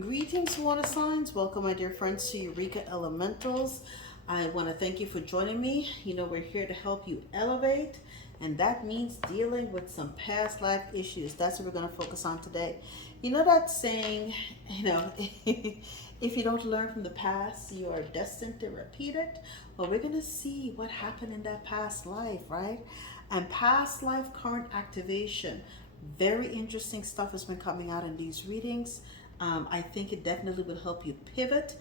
Greetings, water signs. Welcome, my dear friends, to Eureka Elementals. I want to thank you for joining me. You know, we're here to help you elevate, and that means dealing with some past life issues. That's what we're going to focus on today. You know that saying, if you don't learn from the past, you are destined to repeat it? Well, we're going to see what happened in that past life, right? And past life current activation. Very interesting stuff has been coming out in these readings. I think it definitely will help you pivot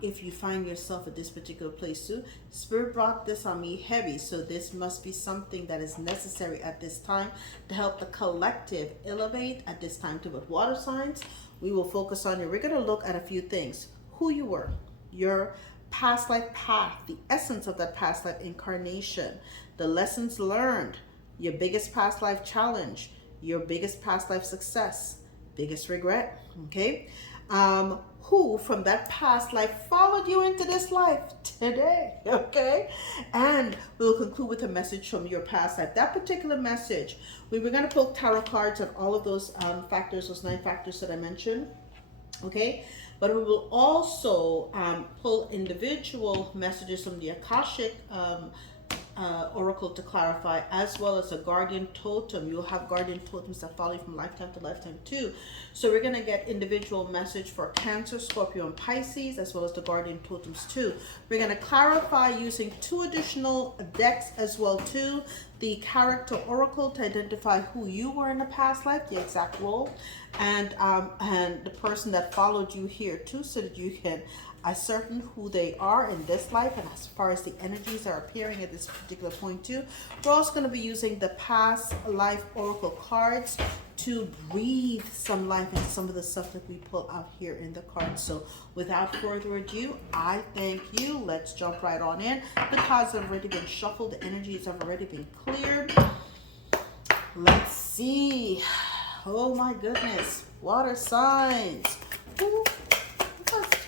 if you find yourself at this particular place too. Spirit brought this on me heavy, so this must be something that is necessary at this time to help the collective elevate at this time too. With water signs, we will focus on you. We're going to look at a few things. Who you were, your past life path, the essence of that past life incarnation, the lessons learned, your biggest past life challenge, your biggest past life success, biggest regret, okay? Who from that past life followed you into this life today, okay? And we'll conclude with a message from your past life. That particular message, we were going to pull tarot cards on all of those factors, those 9 factors that I mentioned, okay? But we will also pull individual messages from the Akashic oracle to clarify, as well as a guardian totem. You'll have guardian totems that follow you from lifetime to lifetime too. So we're going to get individual message for Cancer, Scorpio, and Pisces, as well as the guardian totems too. We're going to clarify using 2 additional decks as well too. The character oracle to identify who you were in the past life, the exact role, and the person that followed you here too, so that you can ascertain who they are in this life, and as far as the energies are appearing at this particular point too. We're also going to be using the past life oracle cards to breathe some life into some of the stuff that we pull out here in the cards. So without further ado, I thank you. Let's jump right on in. The cards have already been shuffled. The energies have already been cleared. Let's see. Oh my goodness. Water signs. Who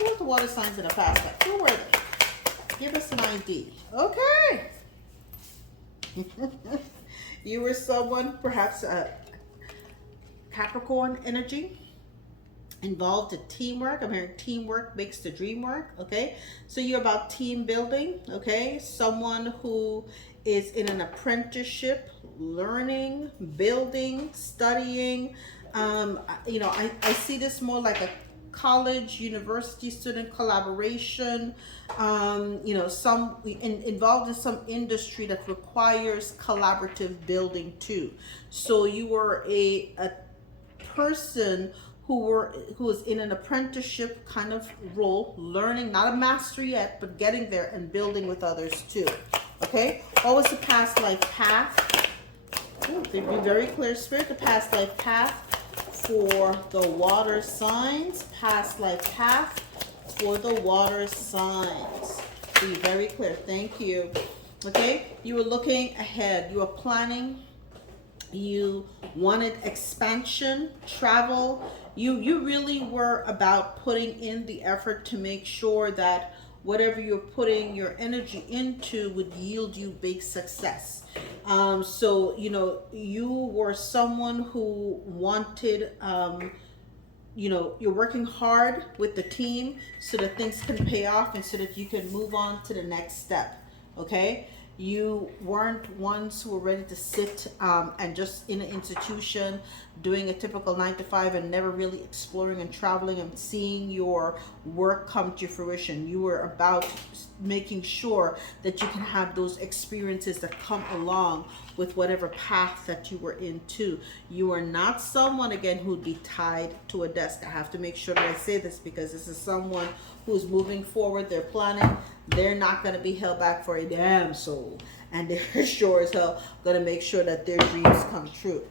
were the water signs in the past life? Who were they? Give us an ID. Okay. You were someone, perhaps a Capricorn energy, involved in teamwork. I'm hearing teamwork makes the dream work. Okay. So you're about team building. Okay. Someone who is in an apprenticeship, learning, building, studying. I see this more like a college, university student collaboration, some involved in some industry that requires collaborative building too. So you were a person who was in an apprenticeship kind of role, learning, not a master yet, but getting there and building with others too. Okay, what was the past life path? Ooh, be very clear, Spirit. The past life path for the water signs, past life path for the water signs. Be very clear. Thank you. Okay, you were looking ahead. You were planning. You wanted expansion, travel. You really were about putting in the effort to make sure that whatever you're putting your energy into would yield you big success. So, you were someone who wanted, you're working hard with the team so that things can pay off and so that you can move on to the next step. Okay. You weren't ones who were ready to sit and just in an institution doing a typical 9 to 5 and never really exploring and traveling and seeing your work come to fruition. You were about making sure that you can have those experiences that come along with whatever path that you were into. You are not someone, again, who'd be tied to a desk. I have to make sure that I say this because this is someone who's moving forward. They're planning. They're not going to be held back for a damn soul. And they're sure as hell going to make sure that their dreams come true.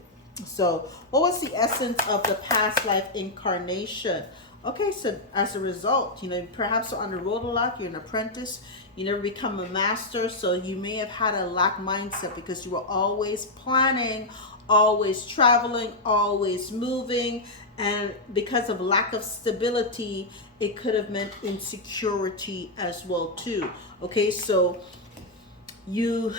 So what was the essence of the past life incarnation? Okay, so as a result, perhaps you're on the road a lot, you're an apprentice, you never become a master, so you may have had a lack mindset because you were always planning, always traveling, always moving, and because of lack of stability, it could have meant insecurity as well too. Okay, so you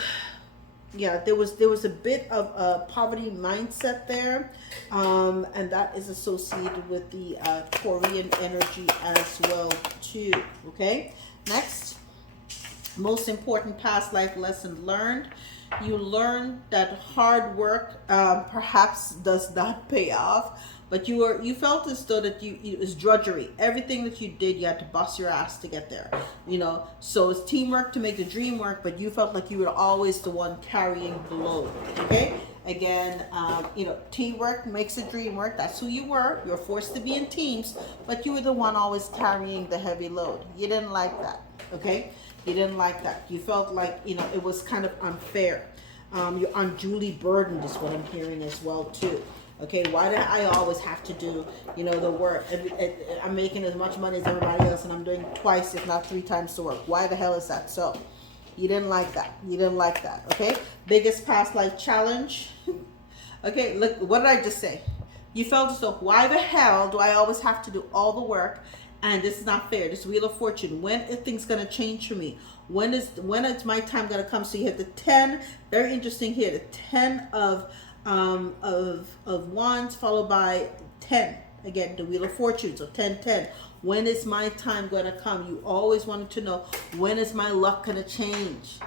Yeah, there was a bit of a poverty mindset there, and that is associated with the Korean energy as well too. Okay, next, most important past life lesson learned. You learn that hard work perhaps does not pay off, but you felt as though that it was drudgery. Everything that you did, you had to bust your ass to get there. So it's teamwork to make the dream work, but you felt like you were always the one carrying the load. Okay. Again, teamwork makes the dream work. That's who you were. You were forced to be in teams, but you were the one always carrying the heavy load. You didn't like that. Okay. You didn't like that. You felt like, it was kind of unfair. You're unduly burdened is what I'm hearing as well too. Okay, why do I always have to do, the work? I'm making as much money as everybody else and I'm doing twice, if not 3 times the work. Why the hell is that so? You didn't like that. You didn't like that, okay? Biggest past life challenge. Okay, look, what did I just say? You felt as though, why the hell do I always have to do all the work? And this is not fair. This Wheel of Fortune. When are things gonna change for me? When is my time gonna come? So you have the 10. Very interesting here. The 10 of wands followed by 10. Again, the Wheel of Fortune. So 10, 10. When is my time gonna come? You always wanted to know, when is my luck gonna change?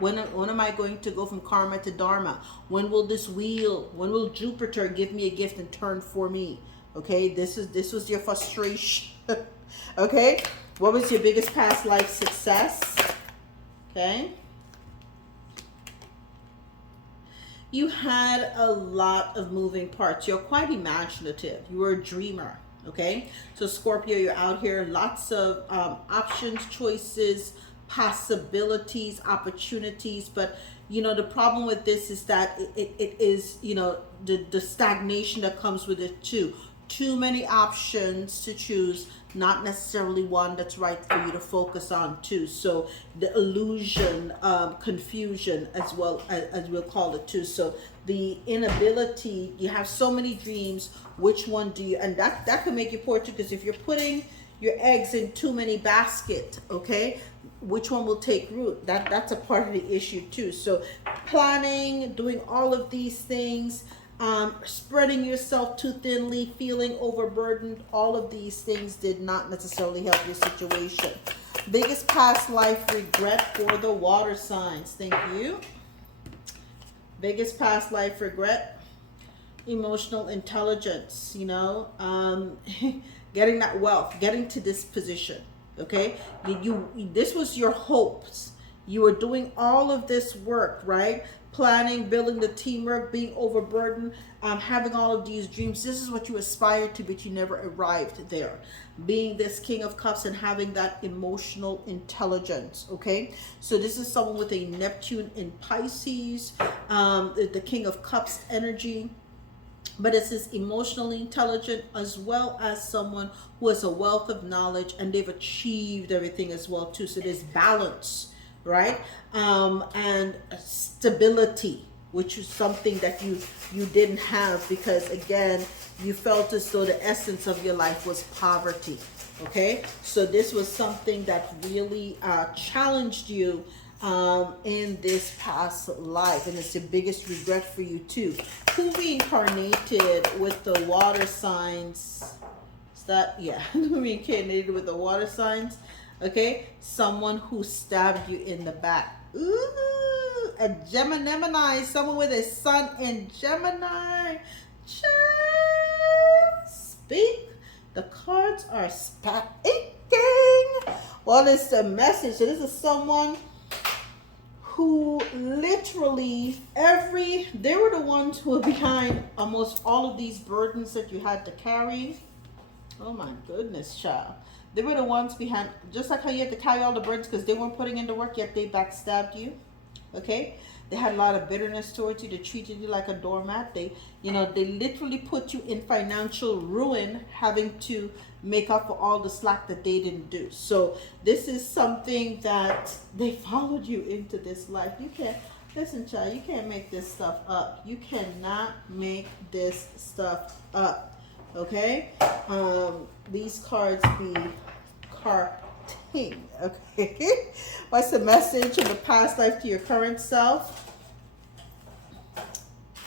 When am I going to go from karma to dharma? When will when will Jupiter give me a gift and turn for me? Okay, this was your frustration. Okay, what was your biggest past life success? Okay, you had a lot of moving parts. You're quite imaginative. You were a dreamer. Okay, so Scorpio, you're out here, lots of options, choices, possibilities, opportunities, but the problem with this is that it is the stagnation that comes with it too. Too many options to choose, not necessarily one that's right for you to focus on too. So the illusion, confusion, as well as we'll call it too. So the inability, you have so many dreams, which one do you, and that can make you poor too, because if you're putting your eggs in too many baskets, okay, which one will take root? That's a part of the issue too. So planning, doing all of these things, spreading yourself too thinly, feeling overburdened, all of these things did not necessarily help your situation. Biggest past life regret for the water signs. Thank you. Biggest past life regret, emotional intelligence, getting that wealth, getting to this position. Okay, this was your hopes. You were doing all of this work, right? Planning, building the teamwork, being overburdened, having all of these dreams. This is what you aspired to, but you never arrived there. Being this King of Cups and having that emotional intelligence, okay? So this is someone with a Neptune in Pisces, the King of Cups energy. But it's this emotionally intelligent as well as someone who has a wealth of knowledge and they've achieved everything as well too. So there's balance, right? And stability, which is something that you didn't have, because again, you felt as though the essence of your life was poverty. Okay, so this was something that really challenged you in this past life, and it's the biggest regret for you too. Who reincarnated with the water signs? Is that, yeah, who reincarnated with the water signs? Okay, someone who stabbed you in the back. Ooh, a Gemini, someone with a sun in Gemini. Just speak. The cards are speaking. Well, it's the message. So this is someone who literally they were the ones who were behind almost all of these burdens that you had to carry. Oh my goodness, child. They were the ones behind, just like how you had to carry all the burdens because they weren't putting in the work, yet they backstabbed you. Okay? They had a lot of bitterness towards you. They treated you like a doormat. They literally put you in financial ruin, having to make up for all the slack that they didn't do. So this is something that they followed you into this life. You can't, listen, child, you can't make this stuff up. You cannot make this stuff up. Okay? These cards be carting. Okay? What's the message of the past life to your current self?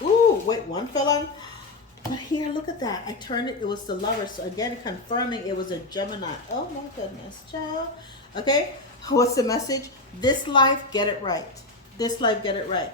Ooh, wait, one fell on. But here, look at that. I turned it. It was the Lover. So again, confirming it was a Gemini. Oh my goodness, child. Okay, what's the message? This life, get it right. This life, get it right.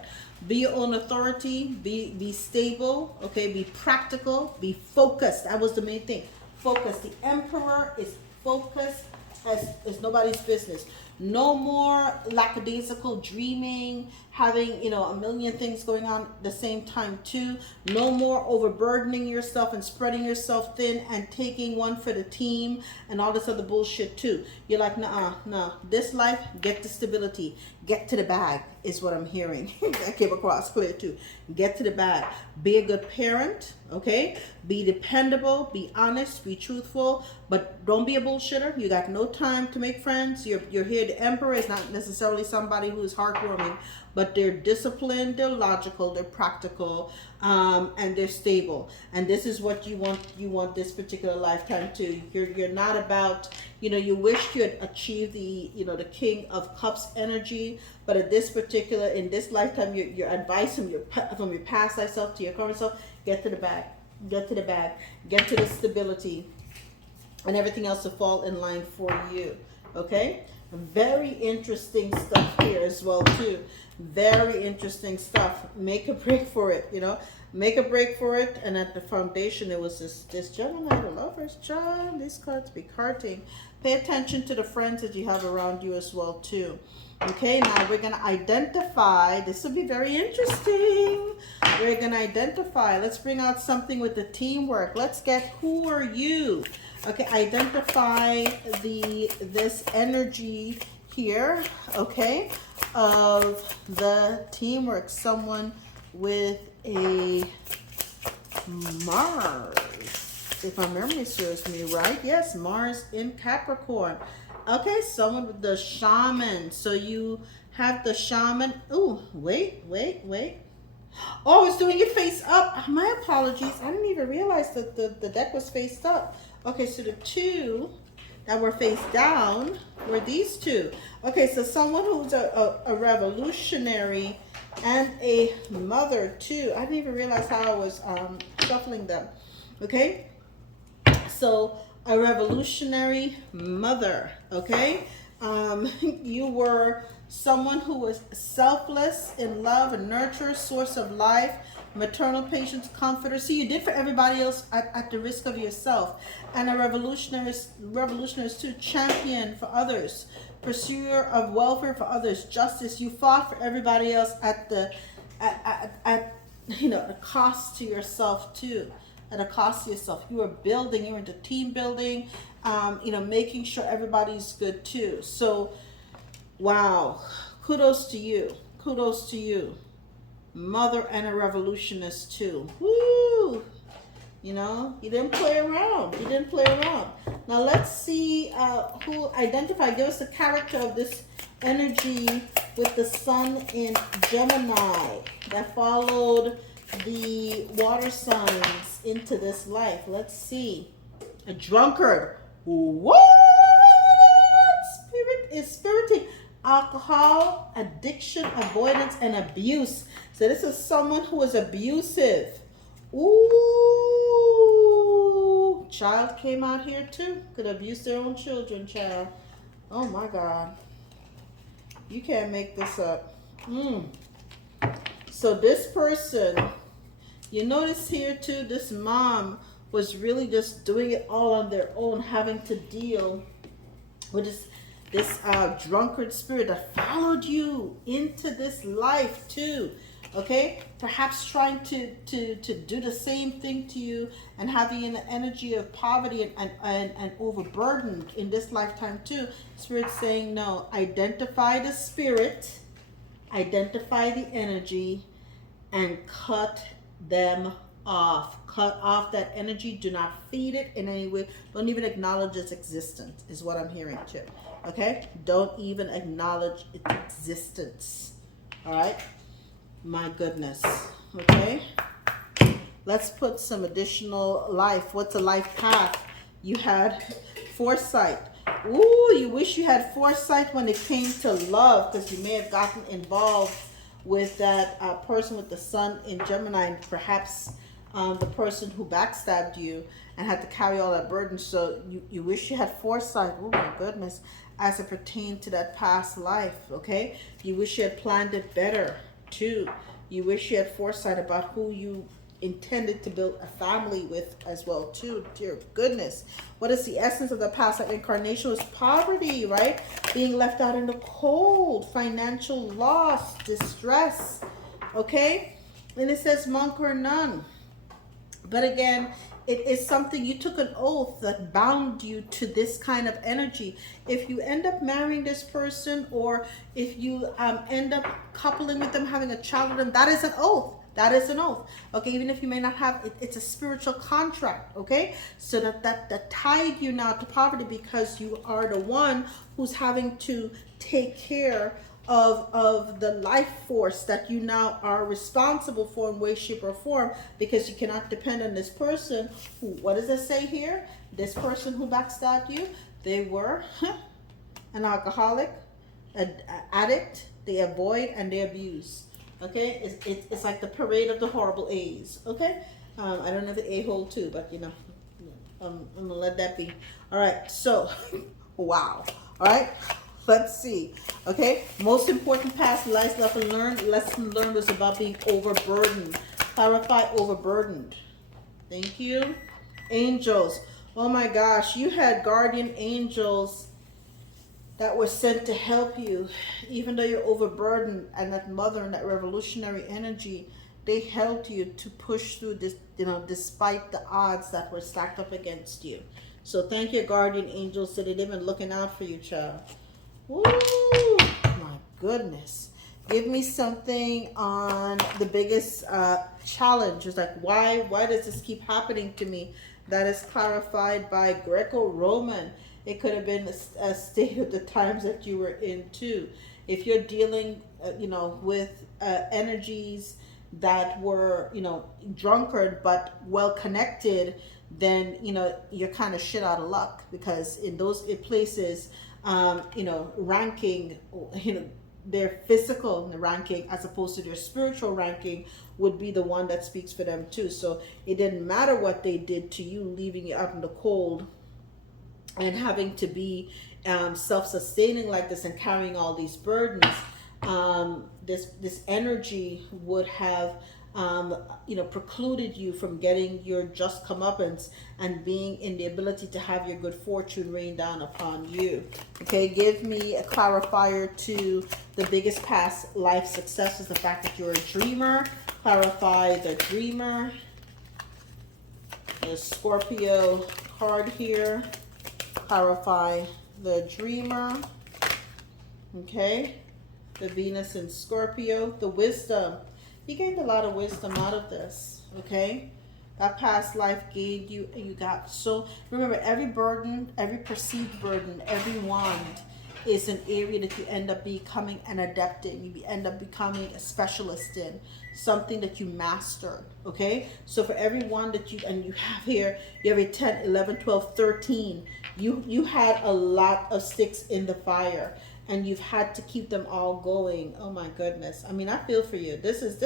Be your own authority. Be stable. Okay, be practical. Be focused. That was the main thing. Focus. The Emperor is focused as nobody's business. No more lackadaisical dreaming, having, a million things going on at the same time too. No more overburdening yourself and spreading yourself thin and taking one for the team and all this other bullshit too. You're like, nah, no. This life, get to stability. Get to the bag is what I'm hearing. That came across clear too. Get to the bag. Be a good parent, okay? Be dependable, be honest, be truthful, but don't be a bullshitter. You got no time to make friends. You're here. The Emperor is not necessarily somebody who's heartwarming, but they're disciplined, they're logical, they're practical, and they're stable. And this is what you want. You want this particular lifetime too. You're not about, you wish you had achieved the King of Cups energy, but in this lifetime, your advice from your past life self to your current self: get to the bag, get to the bag, get to the stability, and everything else will fall in line for you. Okay. Very interesting stuff here as well too. Very interesting stuff. Make a break for it, Make a break for it. And at the foundation, it was this Gemini, the Lover's child. These cards be carting. Pay attention to the friends that you have around you as well too. Okay, now we're going to identify. This will be very interesting. We're going to identify. Let's bring out something with the teamwork. Let's get, who are you? Okay, identify this energy here, okay, of the teamwork. Someone with a Mars, if my memory serves me right. Yes, Mars in Capricorn. Okay, someone with the shaman. So you have the shaman. Oh, wait. Oh, it's doing it face up. My apologies. I didn't even realize that the deck was faced up. Okay, so the two that were face down were these two. Okay, so someone who's a revolutionary and a mother too. I didn't even realize how I was shuffling them. Okay, so a revolutionary mother. Okay, you were someone who was selfless in love and nurture, source of life, maternal patience, comforter. See, you did for everybody else at the risk of yourself. And a revolutionary is too, champion for others, pursuer of welfare for others, justice. You fought for everybody else at the cost to yourself too. At a cost to yourself. You were building, you were into team building, making sure everybody's good too. So, wow, kudos to you. Kudos to you. Mother and a revolutionist too. Woo! You didn't play around. You didn't play around. Now let's see who identified. Give us the character of this energy with the sun in Gemini that followed the water signs into this life. Let's see. A drunkard. What? Spirit is spiriting. Alcohol, addiction, avoidance, and abuse. So this is someone who is abusive. Ooh. Child came out here too. Could abuse their own children, child. Oh my God. You can't make this up. So this person, you notice here too, this mom was really just doing it all on their own, having to deal with this drunkard spirit that followed you into this life too. Okay, perhaps trying to do the same thing to you and having an energy of poverty and overburdened in this lifetime too. Spirit saying no. Identify the spirit, identify the energy, and cut them off. Cut off that energy. Do not feed it in any way. Don't even acknowledge its existence is what I'm hearing too. Okay, don't even acknowledge its existence. All right. My goodness. Okay. Let's put some additional life. What's a life path? You had foresight. Ooh, you wish you had foresight when it came to love, because you may have gotten involved with that person with the sun in Gemini, and perhaps the person who backstabbed you and had to carry all that burden. So you wish you had foresight, oh my goodness, as it pertained to that past life, okay? You wish you had planned it better too. You wish you had foresight about who you intended to build a family with as well too. Dear goodness, what is the essence of the past life incarnation? Was poverty, right? Being left out in the cold, financial loss, distress, okay? And it says monk or nun. But again, it is something, you took an oath that bound you to this kind of energy. If you end up marrying this person, or if you end up coupling with them, having a child with them, that is an oath. That is an oath. Okay, even if you may not have it, it's a spiritual contract. Okay, so that tied you now to poverty, because you are the one who's having to take care of the life force that you now are responsible for in way, shape, or form, because you cannot depend on this person who, what does it say here? This person who backstabbed you, they were an alcoholic, an addict, they avoid and they abuse. Okay, it's like the parade of the horrible A's. Okay, I don't know the A-hole too, but you know, I'm gonna let that be. All right, so wow. All right, let's see. Okay, most important past life lesson learned was about being overburdened. Clarify overburdened. Thank you. Angels. Oh my gosh, you had guardian angels that were sent to help you, even though you're overburdened. And that mother and that revolutionary energy, they helped you to push through this, you know, despite the odds that were stacked up against you. So thank your guardian angels that they've been looking out for you, child. Woo! My goodness. Give me something on the biggest challenge. It's like, why does this keep happening to me? That is clarified by Greco-Roman. It could have been a state of the times that you were in too. If you're dealing, you know, with energies that were, you know, drunkard but well connected, then, you know, you're kind of shit out of luck, because in those places, you know, ranking, you know, their physical ranking as opposed to their spiritual ranking would be the one that speaks for them too. So it didn't matter what they did to you, leaving you out in the cold and having to be self-sustaining like this and carrying all these burdens. This energy would have you know, precluded you from getting your just comeuppance and being in the ability to have your good fortune rain down upon you. Okay, give me a clarifier to the biggest past life success is the fact that you're a dreamer. Clarify the dreamer. The Scorpio card here. Clarify the dreamer. Okay, the Venus in Scorpio. The wisdom. You gained a lot of wisdom out of this, okay? That past life gave you, you got, so remember, every burden, every perceived burden, every wand is an area that you end up becoming an adept in. You end up becoming a specialist in, something that you mastered, okay? So for every one that you, and you have here, you have a 10, 11, 12, 13. You had a lot of sticks in the fire, and you've had to keep them all going. Oh my goodness. I mean, I feel for you. This is,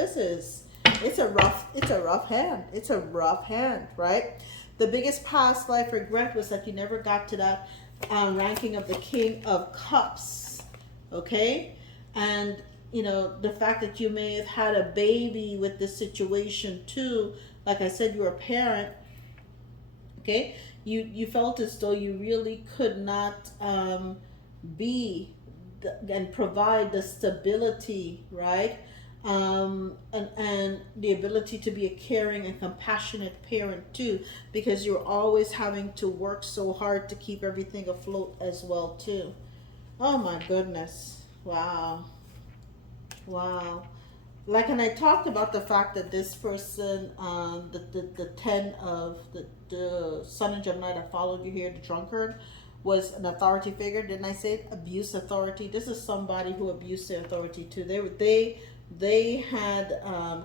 it's a rough hand. It's a rough hand, right? The biggest past life regret was that you never got to that ranking of the King of Cups, okay? And, you know, the fact that you may have had a baby with this situation too. Like I said, you're a parent, okay? You felt as though you really could not be and provide the stability, right? And the ability to be a caring and compassionate parent too, because you're always having to work so hard to keep everything afloat as well too. Oh my goodness. Wow. Like, and I talked about the fact that this person, the 10 of the Sun and Gemini that followed you here, the drunkard, was an authority figure. Didn't I say abuse authority? This is somebody who abused their authority too. They had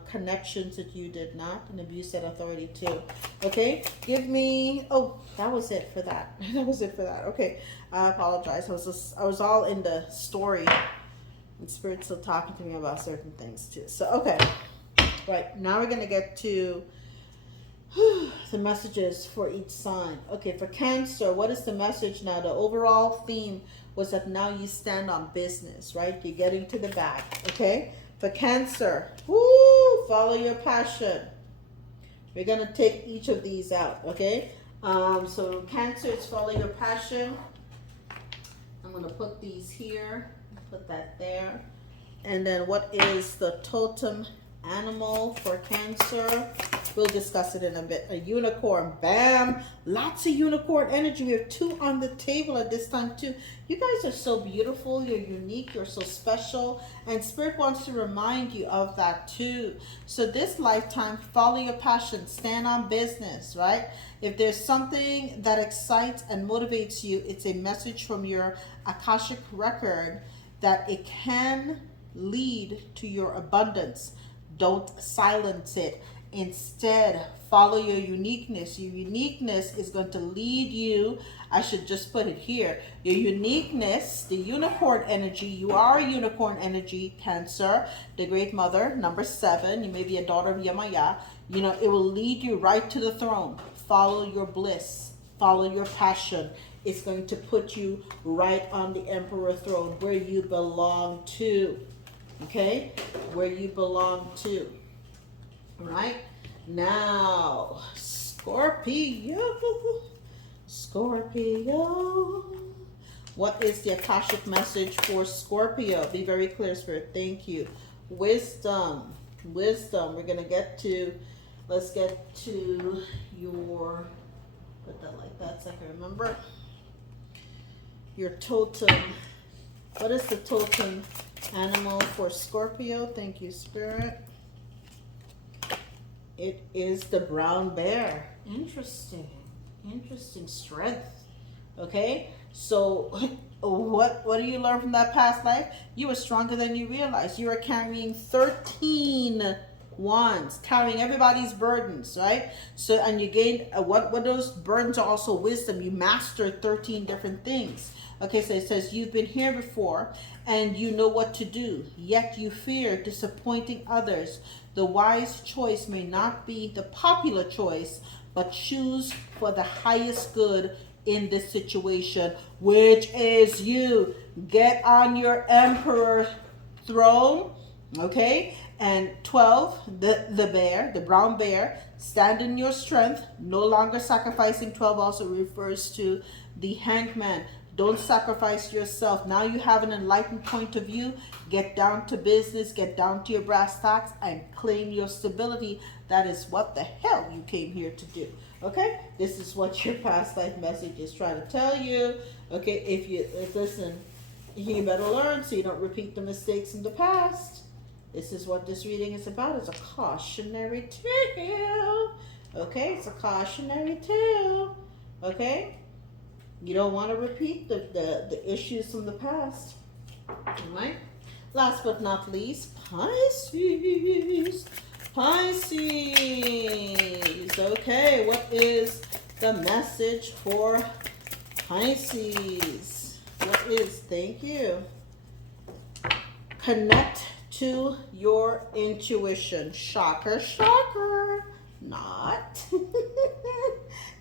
connections that you did not, and abused that authority too. Okay, give me. Oh, that was it for that. That was it for that. Okay, I apologize. I was all in the story. And Spirit's still talking to me about certain things too. So, okay. Right, now we're going to get to the messages for each sign. Okay, for Cancer, what is the message now? The overall theme was that now you stand on business, right? You're getting to the bag, okay? For Cancer, woo, follow your passion. We're going to take each of these out, okay? So Cancer is follow your passion. I'm going to put these here, put that there. And then what is the totem animal for Cancer? We'll discuss it in a bit. A unicorn. Bam! Lots of unicorn energy. We have 2 on the table at this time too. You guys are so beautiful. You're unique. You're so special. And Spirit wants to remind you of that too. So this lifetime, follow your passion. Stand on business, right? If there's something that excites and motivates you, it's a message from your Akashic record that it can lead to your abundance. Don't silence it. Instead, follow your uniqueness. Your uniqueness is going to lead you. I should just put it here. Your uniqueness, the unicorn energy. You are a unicorn energy, Cancer. The Great Mother, number 7. You may be a daughter of Yamaya. You know, it will lead you right to the throne. Follow your bliss. Follow your passion. It's going to put you right on the Emperor throne where you belong to. Okay? Where you belong to. Right? Now, Scorpio. Scorpio. What is the Akashic message for Scorpio? Be very clear, Spirit. Thank you. Wisdom. Wisdom. We're going to get to, let's get to your, put that like that so I can remember. Your totem. What is the totem animal for Scorpio? Thank you, Spirit. It is the brown bear. Interesting. Interesting strength. Okay? So what do you learn from that past life? You were stronger than you realized. You were carrying 13 wands, carrying everybody's burdens, right? So, and you gained, what those burdens are also wisdom. You mastered 13 different things. Okay, so it says you've been here before and you know what to do, yet you fear disappointing others. The wise choice may not be the popular choice, but choose for the highest good in this situation, which is you. Get on your Emperor throne, okay? And 12, the bear, the brown bear, stand in your strength, no longer sacrificing. 12 also refers to the hanged man. Don't sacrifice yourself. Now you have an enlightened point of view. Get down to business, get down to your brass tacks, and claim your stability. That is what the hell you came here to do. Okay? This is what your past life message is trying to tell you. Okay? If listen, you better learn so you don't repeat the mistakes in the past. This is what this reading is about. It's a cautionary tale. Okay? It's a cautionary tale. Okay? You don't want to repeat the issues from the past. Alright? Last but not least, Pisces. Pisces. Okay, what is the message for Pisces? What is, thank you. Connect to your intuition. Shocker, shocker. Not.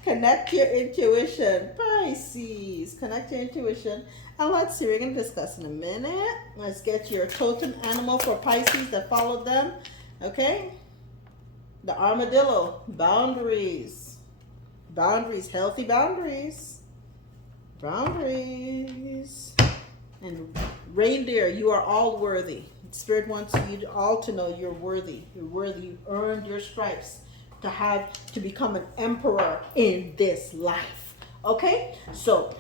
Connect your intuition. Pisces. Connect your intuition. And let's see, we're going to discuss in a minute. Let's get your totem animal for Pisces that followed them. Okay? The armadillo. Boundaries. Boundaries. Healthy boundaries. Boundaries. And reindeer, you are all worthy. Spirit wants you all to know you're worthy. You're worthy. You earned your stripes to become an emperor in this life. Okay? So,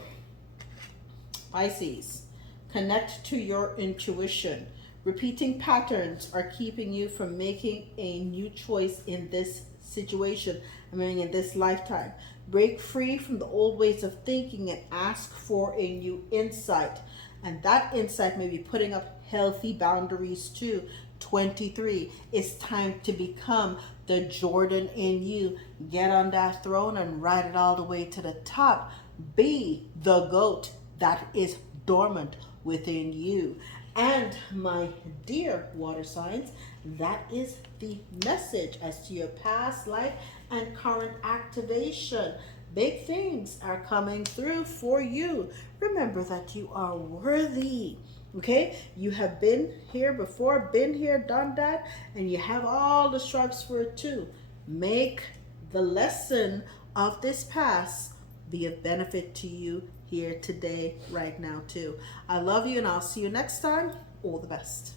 Pisces, connect to your intuition. Repeating patterns are keeping you from making a new choice in this situation. I mean, in this lifetime. Break free from the old ways of thinking and ask for a new insight. And that insight may be putting up healthy boundaries too. 23, it's time to become the Jordan in you. Get on that throne and ride it all the way to the top. Be the goat that is dormant within you. And my dear water signs, that is the message as to your past life and current activation. Big things are coming through for you. Remember that you are worthy. Okay, you have been here before, been here, done that, and you have all the stripes for it too. Make the lesson of this past be of benefit to you here today, right now, too. I love you, and I'll see you next time. All the best.